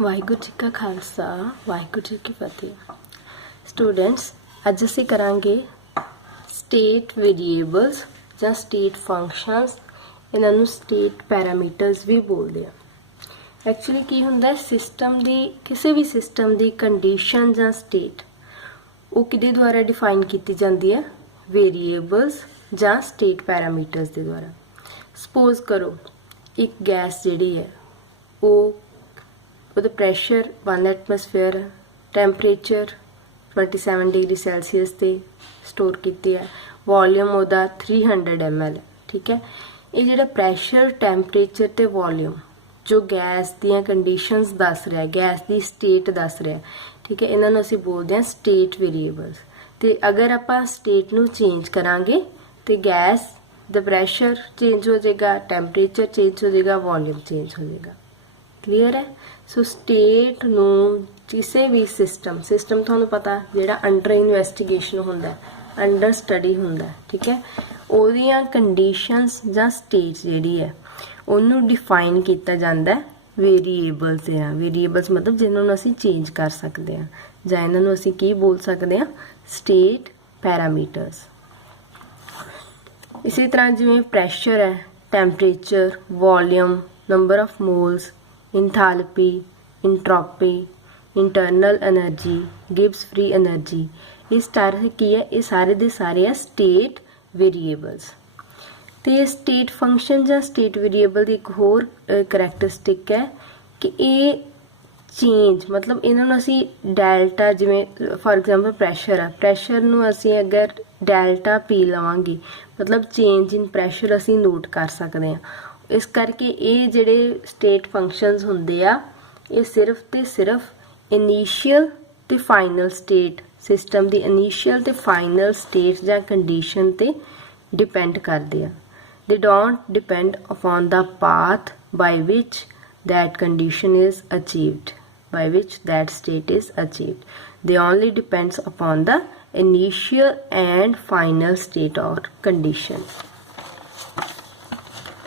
ਵਾਹਿਗੁਰੂ ਜੀ ਕਾ ਖਾਲਸਾ ਵਾਹਿਗੁਰੂ ਜੀ ਕੀ ਫਤਿਹ। ਸਟੂਡੈਂਟਸ, ਅੱਜ ਅਸੀਂ ਕਰਾਂਗੇ ਸਟੇਟ ਵੇਰੀਏਬਲਸ ਜਾਂ ਸਟੇਟ ਫੰਕਸ਼ਨਸ। ਇਹਨਾਂ ਨੂੰ ਸਟੇਟ ਪੈਰਾਮੀਟਰਸ ਵੀ ਬੋਲਦੇ ਆ। ਐਕਚੁਅਲੀ ਕੀ ਹੁੰਦਾ, ਸਿਸਟਮ ਦੀ ਕਿਸੇ ਵੀ ਸਿਸਟਮ ਦੀ ਕੰਡੀਸ਼ਨ ਜਾਂ ਸਟੇਟ ਉਹ ਕਿਹਦੇ ਦੁਆਰਾ ਡਿਫਾਈਨ ਕੀਤੀ ਜਾਂਦੀ ਹੈ? ਵੇਰੀਏਬਲਸ ਜਾਂ ਸਟੇਟ ਪੈਰਾਮੀਟਰਸ ਦੇ ਦੁਆਰਾ। ਸਪੋਜ਼ ਕਰੋ ਇੱਕ ਗੈਸ ਜਿਹੜੀ ਹੈ ਉਹਦਾ ਪ੍ਰੈਸ਼ਰ 1 ਐਟਮੋਸਫੇਅਰ ਹੈ, ਟੈਂਪਰੇਚਰ 27 ਡਿਗਰੀ ਸੈਲਸੀਅਸ ਤੇ ਸਟੋਰ ਕੀਤੀ ਹੈ, ਵੋਲੀਅਮ ਉਹਦਾ 300 ml ਹੈ। ਠੀਕ ਹੈ, ਇਹ ਜਿਹੜਾ ਪ੍ਰੈਸ਼ਰ, ਟੈਂਪਰੇਚਰ ਤੇ ਵੋਲੀਅਮ ਜੋ ਗੈਸ ਦੀਆਂ ਕੰਡੀਸ਼ਨਸ ਦੱਸ ਰਿਹਾ, ਗੈਸ ਦੀ ਸਟੇਟ ਦੱਸ ਰਿਹਾ, ਠੀਕ ਹੈ, ਇਹਨਾਂ ਨੂੰ ਅਸੀਂ ਬੋਲਦੇ ਹਾਂ ਸਟੇਟ ਵੇਰੀਏਬਲਸ। ਤੇ ਅਗਰ ਆਪਾਂ ਸਟੇਟ ਨੂੰ ਚੇਂਜ ਕਰਾਂਗੇ ਤੇ ਗੈਸ ਦਾ ਪ੍ਰੈਸ਼ਰ ਚੇਂਜ ਹੋ ਜਾਏਗਾ, ਟੈਂਪਰੇਚਰ ਚੇਂਜ ਹੋ ਜਾਏਗਾ, ਵੋਲੀਅਮ ਚੇਂਜ ਹੋ ਜਾਏਗਾ। ਕਲੀਅਰ ਹੈ? ਸੋ ਸਟੇਟ ਨੂੰ ਕਿਸੇ ਵੀ ਸਿਸਟਮ ਤੁਹਾਨੂੰ ਪਤਾ ਜਿਹੜਾ ਅੰਡਰ ਇਨਵੈਸਟੀਗੇਸ਼ਨ ਹੁੰਦਾ, ਅੰਡਰ ਸਟੱਡੀ ਹੁੰਦਾ, ਠੀਕ ਹੈ, ਉਹਦੀਆਂ ਕੰਡੀਸ਼ਨਸ ਜਾਂ ਸਟੇਟ ਜਿਹੜੀ ਹੈ ਉਹਨੂੰ ਡਿਫਾਈਨ ਕੀਤਾ ਜਾਂਦਾ ਵੇਰੀਏਬਲਸ ਦੇ ਨਾਲ। ਵੇਰੀਏਬਲਸ ਮਤਲਬ ਜਿਹਨਾਂ ਨੂੰ ਅਸੀਂ ਚੇਂਜ ਕਰ ਸਕਦੇ ਹਾਂ, ਜਾਂ ਇਹਨਾਂ ਨੂੰ ਅਸੀਂ ਕੀ ਬੋਲ ਸਕਦੇ ਹਾਂ? State parameters. ਇਸੇ ਤਰ੍ਹਾਂ ਜਿਵੇਂ ਪ੍ਰੈਸ਼ਰ ਹੈ, temperature, volume, number of moles, enthalpy, entropy, internal energy, Gibbs free energy, इस तरह की है, ये सारे दे सारे है स्टेट वेरीएबल्स। तो स्टेट फंक्शन या स्टेट वेरीएबल की एक होर करैक्टरिस्टिक है कि ये चेंज मतलब इन्होंने असी डेल्टा, जिमें फॉर एग्जाम्पल प्रैशर है, प्रैशर नू असी अगर डेल्टा पी लवांगे मतलब चेंज इन प्रैशर असी नोट कर सकते हैं। इस करके ये जिहड़े स्टेट फंक्शनस हुंदे आ ये सिर्फ ते सिर्फ इनीशियल ते फाइनल स्टेट, सिस्टम दी इनीशियल ते फाइनल स्टेट जां कंडीशन ते डिपेंड करदे आ। They don't depend upon the path by which that condition is achieved, by which that state is achieved. They only depends upon the initial and final state or condition.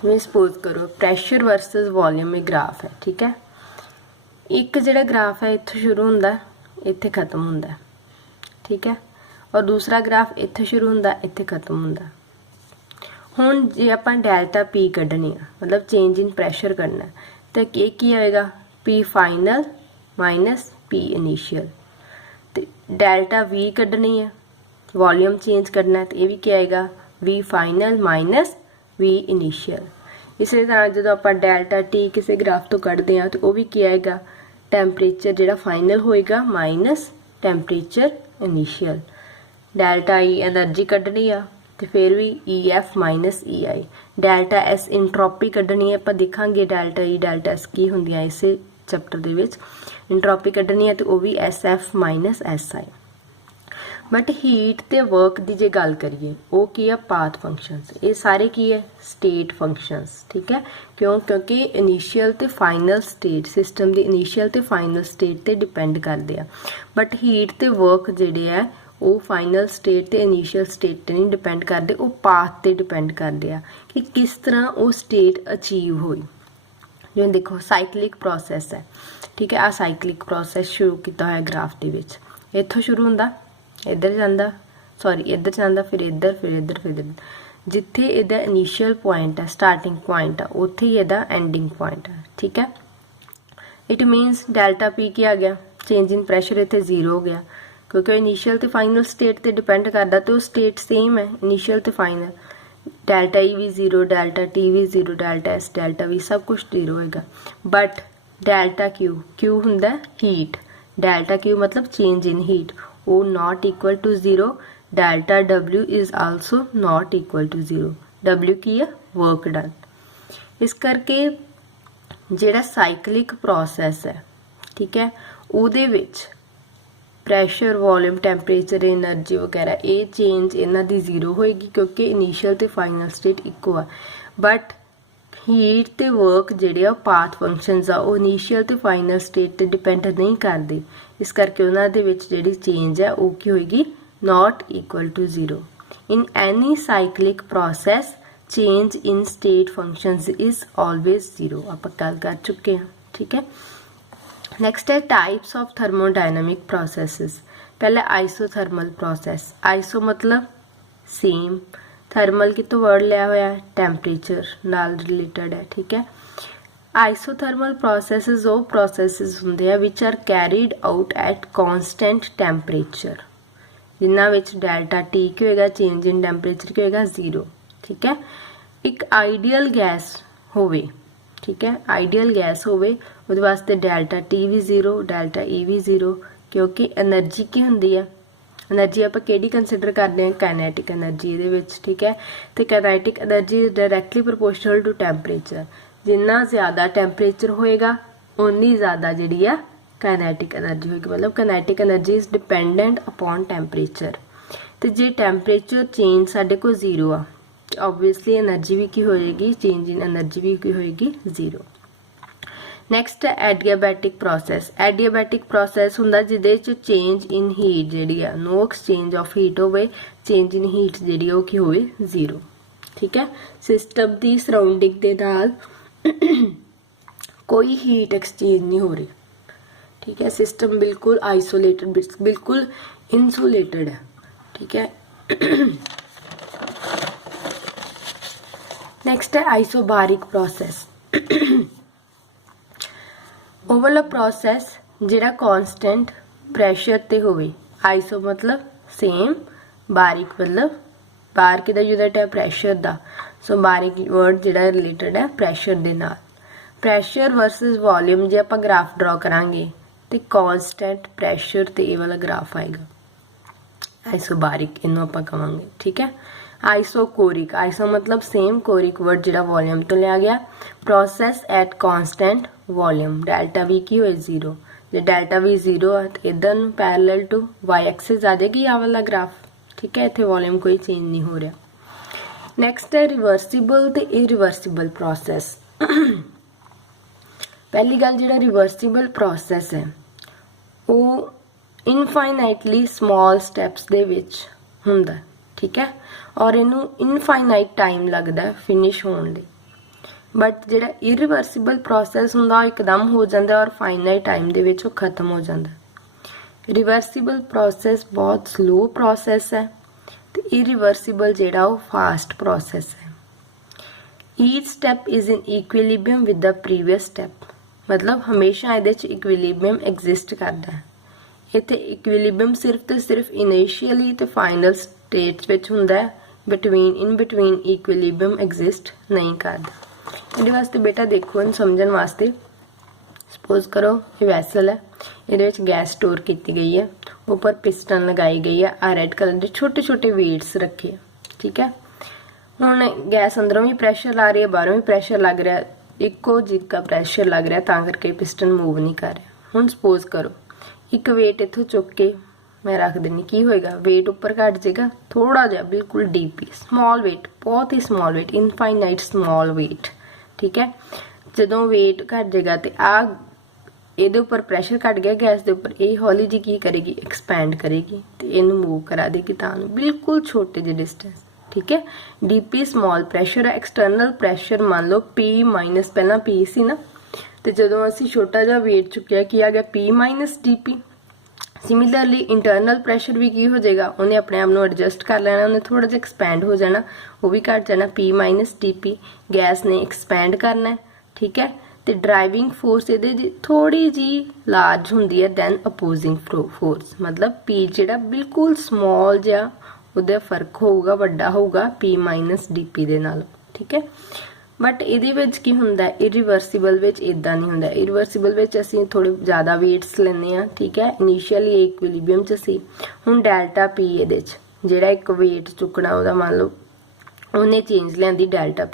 ਜਿਵੇਂ suppose ਕਰੋ pressure versus volume ਇਹ graph ਹੈ, ਠੀਕ ਹੈ। ਇੱਕ ਜਿਹੜਾ graph ਹੈ ਇੱਥੋਂ ਸ਼ੁਰੂ ਹੁੰਦਾ, ਇੱਥੇ ਖਤਮ ਹੁੰਦਾ, ਠੀਕ ਹੈ, ਔਰ ਦੂਸਰਾ ਗ੍ਰਾਫ ਇੱਥੇ ਸ਼ੁਰੂ ਹੁੰਦਾ, ਇੱਥੇ ਖਤਮ ਹੁੰਦਾ। ਹੁਣ ਜੇ ਆਪਾਂ ਡੈਲਟਾ ਪੀ ਕੱਢਣੀ ਆ ਮਤਲਬ ਚੇਂਜ ਇਨ ਪ੍ਰੈਸ਼ਰ ਕੱਢਣਾ ਤਾਂ ਇਹ ਕੀ ਆਏਗਾ? ਪੀ ਫਾਈਨਲ ਮਾਈਨਸ ਪੀ ਇਨੀਸ਼ੀਅਲ। ਤੇ ਡੈਲਟਾ ਵੀ ਕੱਢਣੀ ਹੈ, ਵੋਲੀਅਮ ਚੇਂਜ ਕਰਨਾ ਤੇ ਇਹ ਵੀ ਕੀ ਆਏਗਾ? ਵੀ ਫਾਈਨਲ ਮਾਈਨਸ ਵੀ ਇਨੀਸ਼ੀਅਲ। ਇਸੇ ਤਰ੍ਹਾਂ ਜਦੋਂ ਆਪਾਂ ਡੈਲਟਾ ਟੀ ਕਿਸੇ ਗ੍ਰਾਫ ਤੋਂ ਕੱਢਦੇ ਹਾਂ ਤਾਂ ਉਹ ਵੀ ਕੀ ਆਏਗਾ? ਟੈਂਪਰੇਚਰ ਜਿਹੜਾ ਫਾਈਨਲ ਹੋਏਗਾ ਮਾਈਨਸ ਟੈਂਪਰੇਚਰ ਇਨੀਸ਼ੀਅਲ। ਡੈਲਟਾ ਈ ਐਨਰਜੀ ਕੱਢਣੀ ਆ ਤੇ ਫਿਰ ਵੀ ਈ ਐਫ ਮਾਈਨਸ ਈ ਆਈ। ਡੈਲਟਾ ਐਸ ਇੰਟਰੋਪੀ ਕੱਢਣੀ ਹੈ, ਆਪਾਂ ਦੇਖਾਂਗੇ ਡੈਲਟਾ ਈ ਡੈਲਟਾ ਐਸ ਕੀ ਹੁੰਦੀਆਂ ਇਸੇ ਚੈਪਟਰ ਦੇ ਵਿੱਚ। ਇੰਟਰੋਪੀ ਕੱਢਣੀ ਹੈ ਤੇ ਉਹ ਵੀ S F minus S I. But heat ते वर्क की जे गल करिए वो की है? Path functions. ये सारे की है? स्टेट फंक्शनस, ठीक है। क्यों? क्योंकि इनीशियल ते फाइनल स्टेट सिस्टम की इनीशियल ते फाइनल स्टेट ते डिपेंड करते हैं। बट हीट ते वर्क जिहड़े है वो फाइनल स्टेट ते इनीशियल स्टेट ते नहीं डिपेंड करते, वो पाथ ते डिपेंड करते हैं कि किस तरह वो स्टेट अचीव हुई। जिवें देखो साइकलिक प्रोसैस है, ठीक है। आ साइकलिक प्रोसैस शुरू किया होया ग्राफ दे विच, इत्थों शुरू हुंदा, इधर जाता, सॉरी इधर जाता, फिर इधर, फिर इधर, फिर इधर। जिथे इहदा इनीशियल पॉइंट है, स्टार्टिंग पॉइंट है, उत्थे ही इहदा एंडिंग पॉइंट है, ठीक है। इट मीनस डेल्टा पी की आ गया, चेंज इन प्रैशर इत्थे 0 हो गया क्योंकि इनीशियल तो फाइनल स्टेट ते डिपेंड करता, तो स्टेट सेम है इनीशियल तो फाइनल। डेल्टा ई भी 0, डेल्टा टी भी 0, डेल्टा एस, डेल्टा वी सब कुछ 0 होएगा। बट डेल्टा क्यू हुंदा हीट, डेल्टा क्यू मतलब चेंज इन हीट, वो not equal to 0। Delta W is also not equal to 0। W की है? Work done. इस करके जिहड़ा साइकलिक प्रोसैस है, ठीक है, उहदे विच प्रैशर, वॉल्यूम, टैंपरेचर, एनर्जी वगैरह ये चेंज इन्हां दी 0 होएगी क्योंकि इनीशियल ते फाइनल स्टेट इक्को है। बट हीट ते वर्क जिहड़े आ पाथ फंक्शनस आ वो इनीशियल ते फाइनल स्टेट ते डिपेंड नहीं करते। इस करके उन्हां दे विच जिहड़ी चेंज है वो की होएगी? Not equal to 0। In any cyclic process change in state functions is always 0। आप गल कर चुके हैं, ठीक है। नेक्स्ट है टाइप्स ऑफ थर्मोडायनामिक प्रोसेसेस। पहले आइसोथर्मल प्रोसेस। आइसो मतलब सेम, थर्मल कितों वर्ड लिया हुआ है, टैंपरेचर नाल रिलेटेड है, ठीक है। आइसोथर्मल प्रोसेसेस वो प्रोसेसेस होंदे हैं which are carried out at constant temperature, जिन्हां विच डेल्टा टी की होएगा, चेंज इन टैंपरेचर की होएगा 0, ठीक है। एक आइडियल गैस होवे, ठीक है, आइडियल गैस होवे उहदे वास्ते डेल्टा टी भी 0, डेल्टा ई भी 0, क्योंकि एनर्जी की हुंदी है, एनर्जी आप किहड़ी कंसीडर करते हैं, काइनेटिक एनर्जी दे विच, ठीक है। तो kinetic energy is directly proportional to temperature, जिन्ना ज़्यादा टैंपरेचर होएगा उन्नी ज़्यादा जिहड़ी आ काइनेटिक एनर्जी होएगी, मतलब kinetic energy is dependent upon temperature. तो जे टैंपरेचर चेंज साडे कोल 0 आ, ऑब्वियसली एनर्जी भी की होएगी, चेंज इन एनर्जी भी की होएगी 0। नैक्सट है एडियाबैटिक प्रोसैस। एडियाबैटिक प्रोसैस हुंदा जिहदे च चेंज इन हीट जिहड़ी आ, नो एक्सचेंज ऑफ हीट होवे, चेंज इन हीट जिहड़ी आ की होवे 0, ठीक है। सिस्टम दी सराउंडिंग दे नाल कोई हीट एक्सचेंज नहीं हो रही, ठीक है। सिस्टम बिल्कुल आइसोलेटेड, बिल्कुल इंसुलेटेड है, ठीक है। नेक्स्ट है आइसोबारिक प्रोसैस। ओवरऑल प्रोसैस जिहड़ा कांस्टेंट प्रेशर ते होवे, आइसो मतलब सेम, बारिक मतलब बार किहदा यूनिट है, प्रेशर दा, सो बारिक वर्ड जिहड़ा रिलेटेड है प्रेशर दे नाल। प्रेशर वर्सेस वॉल्यूम जे आपां ग्राफ ड्रॉ करांगे ते कांस्टेंट प्रेशर ते ये वाला ग्राफ आएगा, आइसोबारिक इन्हों आपां कहांगे, ठीक है। आइसोकोरिक, आइसो मतलब सेम, कोरिक वर्ड जिहड़ा वॉल्यूम तो लिया गया। Process at constant volume, delta we की होए 0, जे डेल्टा वी 0 है तो इधर नूं पैरेलल टू वाई एक्सिस आ जाएगी आ वाला ग्राफ, ठीक है। इत्थे वॉल्यूम कोई चेंज नहीं हो रहा। नैक्सट है रिवर्सिबल ते इरिवर्सिबल प्रोसैस। पहली गल जिहड़ा रिवर्सिबल प्रोसैस है वो इनफाइनाइटली स्मॉल स्टैप्स दे विच हुंदा, ठीक है, और इनू इनफाइनाइट टाइम लगता है फिनिश होने दे। बट जिहड़ा इरिवर्सिबल प्रोसैस हुंदा एकदम हो जाता और फाइनाइट टाइम दे विच खत्म हो जाता। रिवर्सिबल प्रोसैस बहुत स्लो प्रोसैस है तो इरिवर्सिबल जिहड़ा वो फास्ट प्रोसैस है। Each step is in equilibrium with the previous step, मतलब हमेशा इहदे च इक्विलिब्रियम एग्जिस्ट करता है। इत्थे इक्विलिब्रियम सिर्फ तो सिर्फ इनिशियली तो फाइनल स्टेट विच हुंदा है, between in between equilibrium exist नहीं करता। इहदे वास्ते बेटा देखो इन समझण वास्ते, सपोज करो ये वैसल है, इहदे विच गैस स्टोर की गई है, ऊपर पिस्टन लगाई गई है, आ रेड कलर के छोटे छोटे वेट्स रखे, ठीक है। हुण गैस अंदरों भी प्रेशर ला रही है, बाहरों भी प्रेशर लग रहा है, इक्को जिक्का प्रेशर लग रहा है, तां करके पिस्टन मूव नहीं कर रहा। हुण सपोज करो एक वेट इत्थों चुक के मैं रख देनी, की होएगा, वेट ऊपर घट जाएगा थोड़ा जिहा, बिल्कुल डीपी स्मॉल वेट, बहुत ही small weight, infinite small weight, ठीक है। जदों वेट घट जाएगा तो आ ਇਹਦੇ ਉੱਪਰ ਪ੍ਰੈਸ਼ਰ ਘਟ ਗਿਆ ਗੈਸ ਦੇ ਉੱਪਰ, ਇਹ ਹੌਲੀ ਜੀ ਕੀ ਕਰੇਗੀ, ਐਕਸਪੈਂਡ ਕਰੇਗੀ ਤੇ ਇਹਨੂੰ ਮੂਵ ਕਰਾ ਦੇਗੀ ਤਾਂ ਨੂੰ ਬਿਲਕੁਲ ਛੋਟੇ ਜਿਹੇ ਡਿਸਟੈਂਸ, ठीक है। डीपी स्मॉल प्रैशर है, एक्सटर्नल प्रैशर मान लो P माइनस, पहला P सी ना, तो जो असी छोटा जिहा वेट चुकिया की आ गया P minus DP। Similarly internal pressure भी की हो जाएगा, उन्हें अपने आप को एडजस्ट कर लेना, उन्हें थोड़ा जिहा एक्सपैंड हो जाना, वो भी घट जाना, P माइनस DP। गैस ने एक्सपैंड करना है, ठीक है। तो ड्राइविंग फोर्स ये थोड़ी जी लार्ज होंगी है दैन अपोजिंग फोर्स, मतलब P जिहड़ा बिल्कुल स्मॉल जिहा ਉਹਦਾ फर्क होगा, ਵੱਡਾ होगा P माइनस DP ਦੇ ਨਾਲ, ठीक है। बट ਇਹਦੇ ਵਿੱਚ ਕੀ ਹੁੰਦਾ ਹੈ, ਇਰੀਵਰਸੀਬਲ ਵਿੱਚ ਇਦਾਂ ਨਹੀਂ ਹੁੰਦਾ। ਇਰੀਵਰਸੀਬਲ ਵਿੱਚ ਅਸੀਂ ਥੋੜੇ ਜ਼ਿਆਦਾ weights ਲੈਂਦੇ ਆ, ਠੀਕ ਹੈ। ਇਨੀਸ਼ੀਅਲੀ ਇਕੁਇਲਿਬਰੀਅਮ ਚ ਸੀ, ਹੁਣ ਡੈਲਟਾ P ਇਹਦੇ ਚ ਜਿਹੜਾ ਇੱਕ weight ਚੁੱਕਣਾ ਉਹਦਾ ਮੰਨ ਲਓ ਉਹਨੇ ਚੇਂਜ ਲਿਆਂਦੀ ਡੈਲਟਾ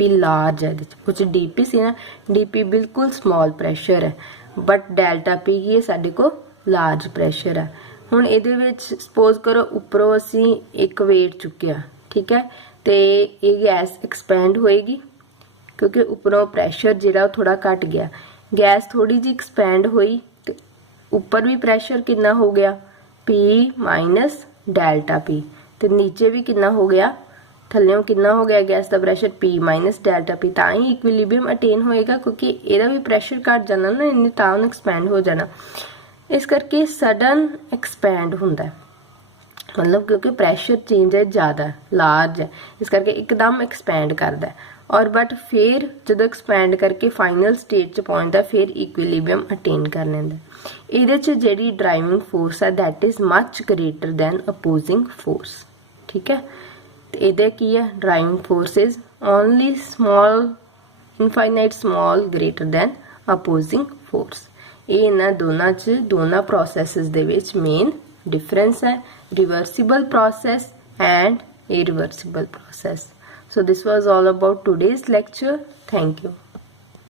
P ਲਾਰਜ ਹੈ, ਇਹਦੇ ਚ ਕੁਝ DP ਸੀ ਨਾ, DP ਬਿਲਕੁਲ ਸਮਾਲ ਪ੍ਰੈਸ਼ਰ ਹੈ, ਬਟ ਡੈਲਟਾ P ਕੀ ਹੈ ਸਾਡੇ ਕੋਲ ਲਾਰਜ ਪ੍ਰੈਸ਼ਰ ਹੈ। ਹੁਣ ਇਹਦੇ ਵਿੱਚ ਸਪੋਜ਼ ਕਰੋ ਉੱਪਰੋਂ ਅਸੀਂ ਇੱਕ weight ਚੁੱਕਿਆ, ठीक है, तो ये गैस एक्सपैंड होएगी क्योंकि उपरों प्रैशर जिहड़ा थोड़ा घट गया, गैस थोड़ी जी एक्सपैंड हुई तो ऊपर भी प्रैशर कितना हो गया P माइनस डेल्टा P, तो नीचे भी कितना हो गया थल्लियों कितना हो गया गैस का pressure P minus delta P, तां ही इक्विलिब्रियम अटेन होएगा क्योंकि ਇਹਦਾ भी प्रैशर घट जाना ना, इन्हें तां ਉਹਨੂੰ एक्सपैंड हो जाना। इस करके सडन एक्सपैंड होंदा है, मतलब क्योंकि प्रैशर चेंज है ज़्यादा लार्ज है, इस करके एकदम एक्सपैंड करता है। और बट फिर जो एक्सपैंड करके फाइनल स्टेज च पहुँचता फिर इक्विलिब्रियम अटेन कर लेंदा। ਇਹਦੇ ਚ ਜਿਹੜੀ ड्राइविंग फोर्स है that is much greater than opposing force, ठीक है। तो ਇਹਦੇ ਕੀ है, driving force is only small infinite small greater than opposing force. ਇਹ ਇਹਨਾਂ ਦੋਨਾਂ ਚ ਦੋਨਾਂ ਪ੍ਰੋਸੈਸਸ ਦੇ ਵਿੱਚ ਮੇਨ डिफरेंस है, reversible process and irreversible process. So this was all about today's lecture. Thank you.